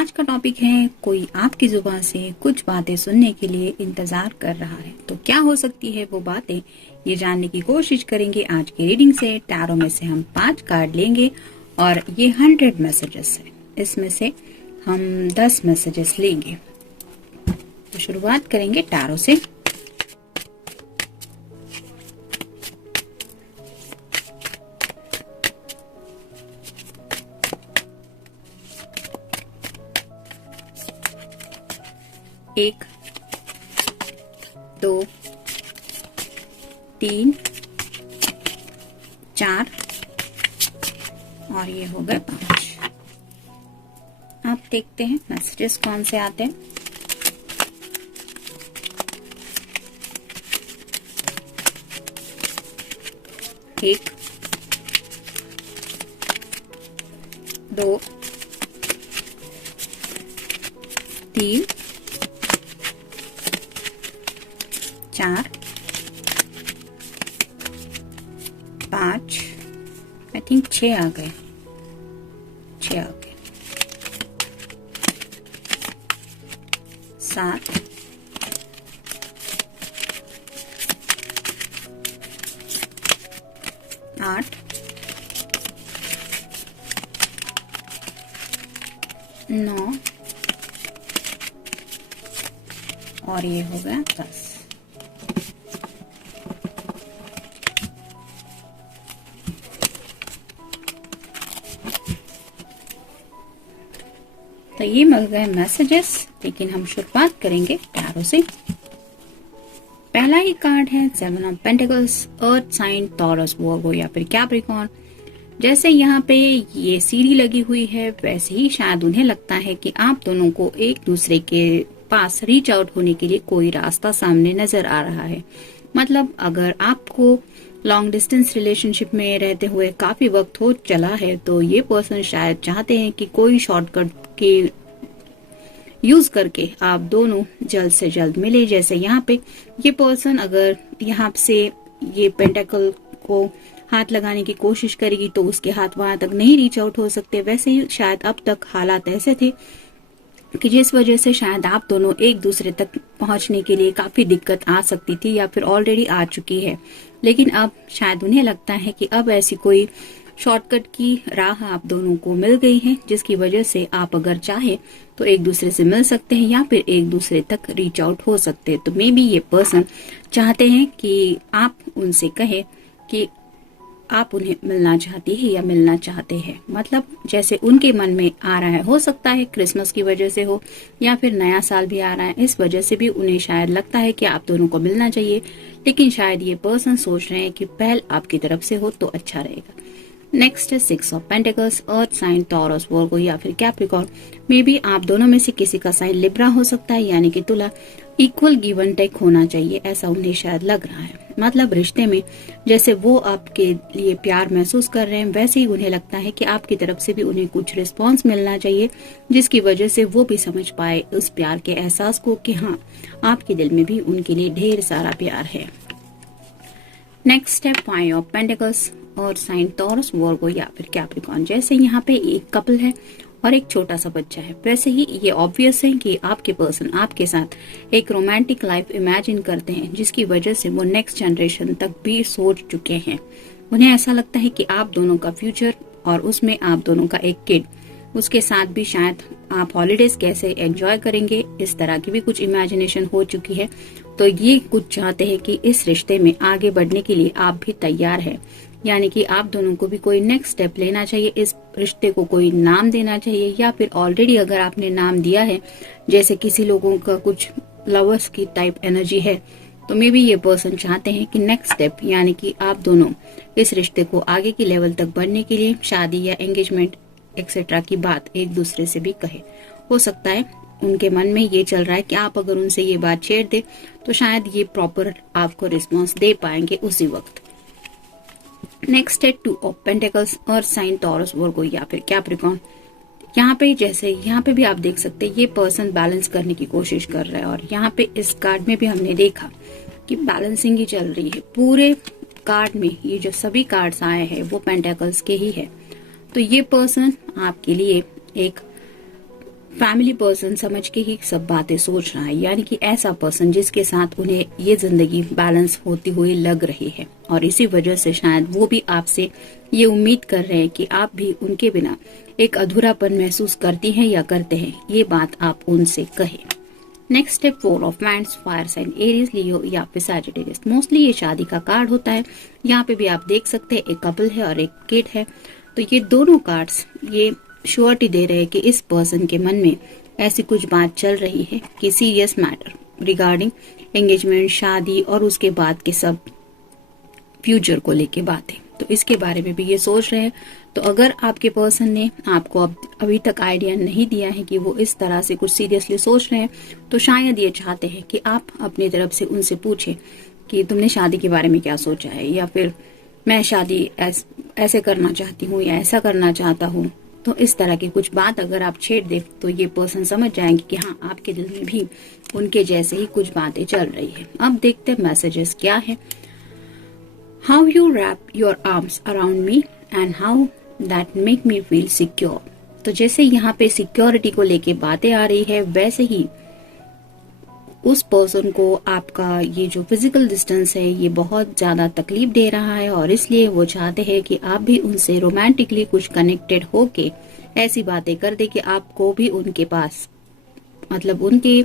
आज का टॉपिक है कोई आपकी जुबान से कुछ बातें सुनने के लिए इंतजार कर रहा है। तो क्या हो सकती है वो बातें, ये जानने की कोशिश करेंगे आज की रीडिंग से। टैरो में से हम 5 कार्ड लेंगे और ये 100 मैसेजेस है, इसमें से हम 10 मैसेजेस लेंगे। तो शुरुआत करेंगे टैरो से। एक, 2, 3, 4 और ये हो गए 5। आप देखते हैं मैसेजेस कौन से आते हैं। एक, 2, 3, 4, 5, आई थिंक 6 आ गए। 7, 8, 9 और ये हो गया 10। तो ये मिल गए मैसेजेस, लेकिन हम शुरुआत करेंगे टैरो से। पहला ही कार्ड है 7 of pentacles, earth sign, Taurus, Virgo या फिर कैप्रिकॉर्न। जैसे यहाँ पे ये सीढ़ी लगी हुई है, वैसे ही शायद उन्हें लगता है कि आप दोनों को एक दूसरे के पास रीच आउट होने के लिए कोई रास्ता सामने नजर आ रहा है। मतलब अगर आपको लॉन्ग डिस्टेंस रिलेशनशिप में रहते हुए काफी वक्त हो चला है, तो ये पर्सन शायद चाहते हैं कि कोई शॉर्टकट के यूज करके आप दोनों जल्द से जल्द मिले। जैसे यहाँ पे ये पर्सन अगर यहाँ से ये पेंटेकल को हाथ लगाने की कोशिश करेगी तो उसके हाथ वहां तक नहीं रीच आउट हो सकते। वैसे ही शायद अब तक हालात ऐसे थे कि जिस वजह से शायद आप दोनों एक दूसरे तक पहुंचने के लिए काफी दिक्कत आ सकती थी या फिर ऑलरेडी आ चुकी है। लेकिन अब शायद उन्हें लगता है कि अब ऐसी कोई शॉर्टकट की राह आप दोनों को मिल गई है, जिसकी वजह से आप अगर चाहे तो एक दूसरे से मिल सकते हैं या फिर एक दूसरे तक रीच आउट हो सकते हैं। तो मे बी ये पर्सन चाहते हैं कि आप उनसे कहे कि आप उन्हें मिलना चाहती है या मिलना चाहते हैं। मतलब जैसे उनके मन में आ रहा है, हो सकता है क्रिसमस की वजह से हो या फिर नया साल भी आ रहा है, इस वजह से भी उन्हें शायद लगता है कि आप दोनों को मिलना चाहिए। लेकिन शायद ये पर्सन सोच रहे हैं कि पहल आपकी तरफ से हो तो अच्छा रहेगा। नेक्स्ट है 6 of pentacles, earth sign, Taurus, Virgo या फिर कैप्रिकॉर्न। मे बी आप दोनों में से किसी का साइन लिब्रा हो सकता है, यानी कि तुला। इक्वल गिव एंड टेक होना चाहिए, ऐसा उन्हें शायद लग रहा है। मतलब रिश्ते में जैसे वो आपके लिए प्यार महसूस कर रहे हैं, वैसे ही उन्हें लगता है कि आपकी तरफ से भी उन्हें कुछ रिस्पॉन्स मिलना चाहिए, जिसकी वजह से वो भी समझ पाए उस प्यार के एहसास को कि हाँ, आपके दिल में भी उनके लिए ढेर सारा प्यार है। नेक्स्ट है 5 ऑफ पेंटिकल्स और साइन, टॉरस, वर्गो या फिर कैप्रिकॉर्न। जैसे यहाँ पे एक कपल है और एक छोटा सा बच्चा है, वैसे ही ये ऑब्वियस है कि आपके पर्सन आपके साथ एक रोमांटिक लाइफ इमेजिन करते हैं, जिसकी वजह से वो नेक्स्ट जनरेशन तक भी सोच चुके हैं। उन्हें ऐसा लगता है कि आप दोनों का फ्यूचर और उसमें आप दोनों का एक किड, उसके साथ भी शायद आप हॉलीडेज कैसे एंजॉय करेंगे, इस तरह की भी कुछ इमेजिनेशन हो चुकी है। तो ये कुछ चाहते हैं कि इस रिश्ते में आगे बढ़ने के लिए आप भी तैयार है, यानी कि आप दोनों को भी कोई नेक्स्ट स्टेप लेना चाहिए, इस रिश्ते को कोई नाम देना चाहिए, या फिर ऑलरेडी अगर आपने नाम दिया है, जैसे किसी लोगों का कुछ लवर्स की टाइप एनर्जी है, तो मे बी ये पर्सन चाहते हैं कि नेक्स्ट स्टेप, यानी कि आप दोनों इस रिश्ते को आगे की लेवल तक बढ़ने के लिए शादी या एंगेजमेंट एक्सेट्रा की बात एक दूसरे से भी कहे। हो सकता है उनके मन में ये चल रहा है कि आप अगर उनसे ये बात छेड़ दे तो शायद ये प्रॉपर आपको रिस्पॉन्स दे पाएंगे उसी वक्त। नेक्स्ट है 2 ऑफ पेंटिकल्स और साइन, टॉरस, वर्गो या फिर कैप्रिकॉर्न। यहाँ पे जैसे यहाँ पे भी आप देख सकते हैं ये पर्सन बैलेंस करने की कोशिश कर रहा है, और यहाँ पे इस कार्ड में भी हमने देखा कि बैलेंसिंग ही चल रही है। पूरे कार्ड में ये जो सभी कार्ड्स आए हैं वो पेंटिकल्स के ही है। तो ये पर्सन आपके लिए एक फैमिली पर्सन समझ के ही सब बातें सोच रहा है, यानी कि ऐसा पर्सन जिसके साथ उन्हें ये जिंदगी बैलेंस होती हुई लग रही है, और इसी वजह से शायद वो भी आपसे ये उम्मीद कर रहे हैं कि आप भी उनके बिना एक अधूरापन महसूस करती हैं या करते हैं। ये बात आप उनसे कहें। Next step, 4 of wands, fire sign Aries, Leo या फिर सैजिटेरियस। मोस्टली ये शादी का कार्ड होता है। यहाँ पे भी आप देख सकते हैं एक कपल है और एक किड है। तो ये दोनों कार्ड्स ये श्योरिटी दे रहे हैं कि इस पर्सन के मन में ऐसी कुछ बात चल रही है कि सीरियस मैटर रिगार्डिंग एंगेजमेंट, शादी और उसके बाद के सब फ्यूचर को लेके बातें, तो इसके बारे में भी ये सोच रहे हैं। तो अगर आपके पर्सन ने आपको अभी तक आइडिया नहीं दिया है कि वो इस तरह से कुछ सीरियसली सोच रहे हैं, तो शायद ये चाहते हैं कि आप अपनी तरफ से उनसे पूछें कि तुमने शादी के बारे में क्या सोचा है, या फिर मैं शादी ऐसे करना चाहती हूँ या ऐसा करना चाहता हूँ। तो इस तरह की कुछ बात अगर आप छेड़ दे तो ये पर्सन समझ जाएंगे कि हाँ, आपके दिल में भी उनके जैसे ही कुछ बातें चल रही है। अब देखते हैं मैसेजेस क्या है। How you wrap your arms around me and how that make me feel secure. तो जैसे यहाँ पे सिक्योरिटी को लेके बातें आ रही है, वैसे ही उस पर्सन को आपका ये जो फिजिकल डिस्टेंस है ये बहुत ज्यादा तकलीफ दे रहा है, और इसलिए वो चाहते हैं कि आप भी उनसे रोमांटिकली कुछ कनेक्टेड होके ऐसी बातें कर दे कि आपको भी उनके पास, मतलब उनके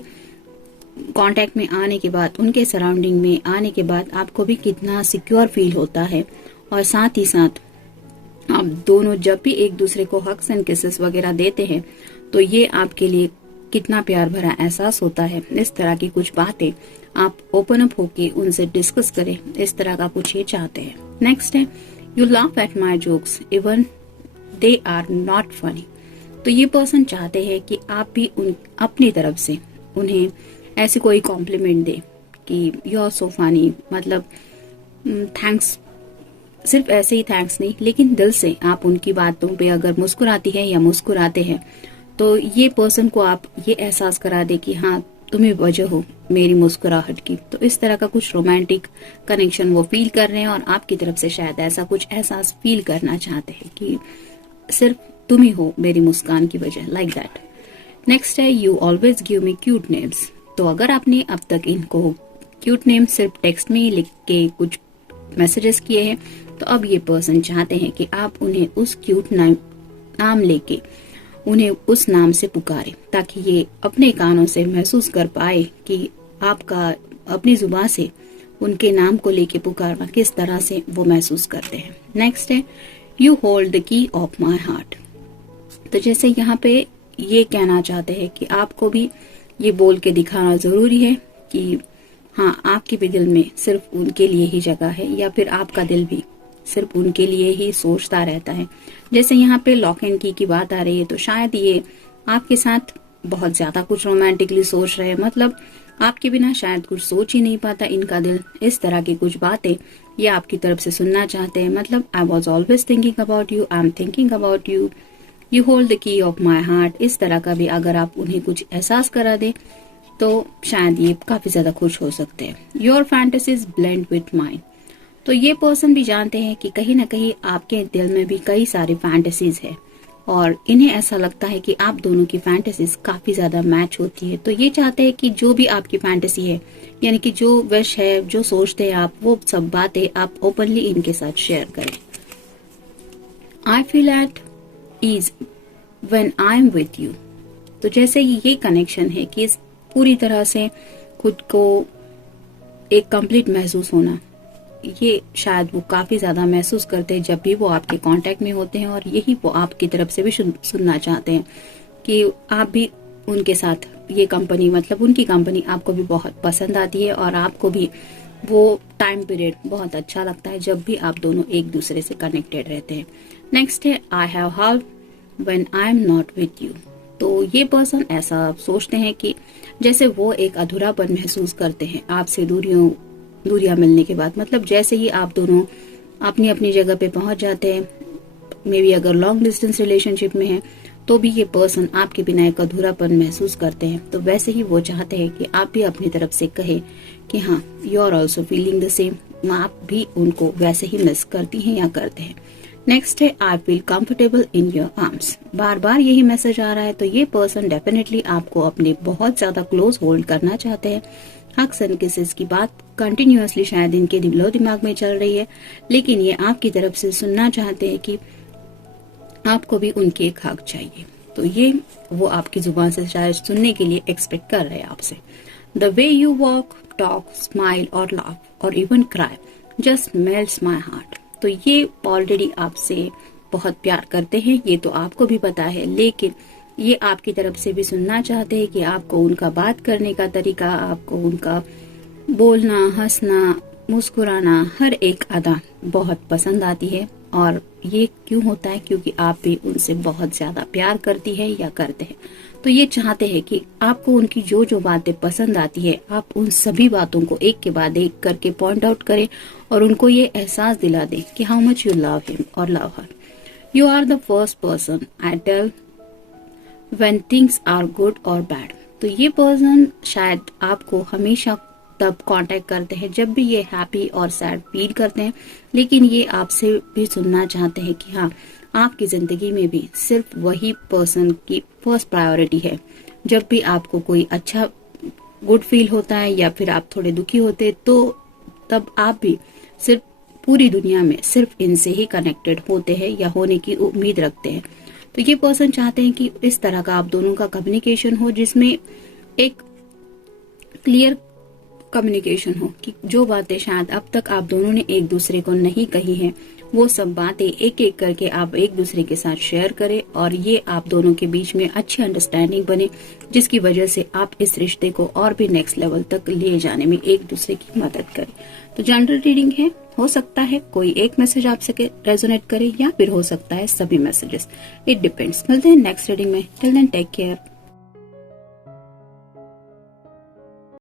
कांटेक्ट में आने के बाद, उनके सराउंडिंग में आने के बाद आपको भी कितना सिक्योर फील होता है। और साथ ही साथ आप दोनों जब भी एक दूसरे को हग्स एंड किसेस वगैरह देते हैं तो ये आपके लिए कितना प्यार भरा एहसास होता है। इस तरह की कुछ बातें आप ओपन अप होके उनसे डिस्कस करें, इस तरह का कुछ ये चाहते हैं। नेक्स्ट है, you laugh at my jokes even they are not funny. तो ये पर्सन चाहते हैं कि आप भी अपनी तरफ से उन्हें ऐसे कोई कॉम्प्लीमेंट दे कि यू आर सो फनी, मतलब थैंक्स, सिर्फ ऐसे ही थैंक्स नहीं, लेकिन दिल से आप उनकी बातों पे अगर मुस्कुराती है या मुस्कुराते हैं तो ये पर्सन को आप ये एहसास करा दे कि हाँ, तुम ही वजह हो मेरी मुस्कुराहट की। तो इस तरह का कुछ रोमांटिक कनेक्शन वो फील कर रहे हैं, और आपकी तरफ से शायद ऐसा कुछ एहसास फील करना चाहते हैं कि सिर्फ तुम ही हो मेरी मुस्कान की वजह, लाइक दैट। नेक्स्ट है, you always give me cute names. तो अगर आपने अब तक इनको क्यूट नेम सिर्फ टेक्स्ट में लिख के कुछ मैसेजेस किए हैं, तो अब ये पर्सन चाहते हैं कि आप उन्हें उस क्यूट नाम लेके उन्हें उस नाम से पुकारे, ताकि ये अपने कानों से महसूस कर पाए कि आपका अपनी जुबान से उनके नाम को लेके पुकारना किस तरह से वो महसूस करते हैं। नेक्स्ट है, you hold the key of my heart. तो जैसे यहाँ पे ये कहना चाहते हैं कि आपको भी ये बोल के दिखाना जरूरी है कि हाँ, आपके भी दिल में सिर्फ उनके लिए ही जगह है, या फिर आपका दिल भी सिर्फ उनके लिए ही सोचता रहता है। जैसे यहाँ पे लॉक एंड की बात आ रही है, तो शायद ये आपके साथ बहुत ज्यादा कुछ रोमांटिकली सोच रहे हैं, मतलब आपके बिना शायद कुछ सोच ही नहीं पाता इनका दिल। इस तरह की कुछ बातें ये आपकी तरफ से सुनना चाहते हैं, मतलब I was always thinking about you, I am thinking about you, you hold the key of my heart. इस तरह का भी अगर आप उन्हें कुछ एहसास करा दे तो शायद ये काफी ज्यादा खुश हो सकते हैं। Your fantasies blend with mine. तो ये पर्सन भी जानते हैं कि कहीं ना कहीं आपके दिल में भी कई सारी फैंटेसीज है, और इन्हें ऐसा लगता है कि आप दोनों की फैंटेसीज काफी ज्यादा मैच होती है। तो ये चाहते हैं कि जो भी आपकी फैंटेसी है, यानी कि जो विश है, जो सोचते हैं आप, वो सब बातें आप ओपनली इनके साथ शेयर करें। I feel at ease when I am with you. तो जैसे ये कनेक्शन है कि पूरी तरह से खुद को एक कंप्लीट महसूस होना, ये शायद वो काफी ज्यादा महसूस करते हैं जब भी वो आपके कांटेक्ट में होते हैं, और यही वो आपकी तरफ से भी सुनना चाहते हैं कि आप भी उनके साथ ये कंपनी, मतलब उनकी कंपनी आपको भी बहुत पसंद आती है, और आपको भी वो टाइम पीरियड बहुत अच्छा लगता है जब भी आप दोनों एक दूसरे से कनेक्टेड रहते हैं। नेक्स्ट है, I have heart when I am not with you. तो ये पर्सन ऐसा सोचते हैं कि जैसे वो एक अधूरापन महसूस करते हैं आपसे दूरियां मिलने के बाद, मतलब जैसे ही आप दोनों अपनी अपनी जगह पे पहुंच जाते हैं, मे बी अगर लॉन्ग डिस्टेंस रिलेशनशिप में है तो भी ये पर्सन आपके बिना एक अधूरापन महसूस करते हैं। तो वैसे ही वो चाहते हैं कि आप भी अपनी तरफ से कहे कि हाँ, you are also feeling the same, आप भी उनको वैसे ही मिस करती हैं या करते हैं। नेक्स्ट है I feel comfortable in your arms. बार बार यही मैसेज आ रहा है, तो ये पर्सन डेफिनेटली आपको अपने बहुत ज्यादा क्लोज होल्ड करना चाहते हैं। हग्स एंड किसेस की बात कंटिन्यूअसली शायद इनके दिमाग में चल रही है, लेकिन ये आपकी तरफ से सुनना चाहते हैं कि आपको भी उनकी एक हक चाहिए। तो ये वो आपकी जुबान से शायद सुनने के लिए एक्सपेक्ट कर रहे हैं आपसे। The way you walk, talk, smile और लाफ और even cry just melts my heart. तो ये ऑलरेडी आपसे बहुत प्यार करते हैं, ये तो आपको भी पता है, लेकिन ये आपकी तरफ से भी सुनना चाहते हैं कि आपको उनका बात करने का तरीका, आपको उनका बोलना, हंसना, मुस्कुराना, हर एक अदा बहुत पसंद आती है। और ये क्यों होता है? क्योंकि आप भी उनसे बहुत ज्यादा प्यार करती है या करते हैं। तो ये चाहते हैं कि आपको उनकी जो जो बातें पसंद आती है, आप उन सभी बातों को एक के बाद एक करके पॉइंट आउट करें और उनको ये एहसास दिला दें कि how much you love him और love her. You are the first person I tell when things are good और बैड। तो ये पर्सन शायद आपको हमेशा तब कांटेक्ट करते हैं जब भी ये हैप्पी और सैड फील करते हैं, लेकिन ये आपसे भी सुनना चाहते हैं कि हाँ, आपकी जिंदगी में भी सिर्फ वही पर्सन की फर्स्ट प्रायोरिटी है। जब भी आपको कोई अच्छा गुड फील होता है या फिर आप थोड़े दुखी होते, तो तब आप भी सिर्फ पूरी दुनिया में सिर्फ इनसे ही कनेक्टेड होते हैं या होने की उम्मीद रखते हैं। तो ये पर्सन चाहते हैं कि इस तरह का आप दोनों का कम्युनिकेशन हो, जिसमें एक क्लियर कम्युनिकेशन हो कि जो बातें शायद अब तक आप दोनों ने एक दूसरे को नहीं कही हैं, वो सब बातें एक एक करके आप एक दूसरे के साथ शेयर करें और ये आप दोनों के बीच में अच्छी अंडरस्टैंडिंग बने, जिसकी वजह से आप इस रिश्ते को और भी नेक्स्ट लेवल तक ले जाने में एक दूसरे की मदद करें। तो जनरल रीडिंग है, हो सकता है कोई एक मैसेज आपसे रेजोनेट करे या फिर हो सकता है सभी मैसेजेस, इट डिपेंड्स। मिलते हैं नेक्स्ट रीडिंग में, टिल देन टेक केयर।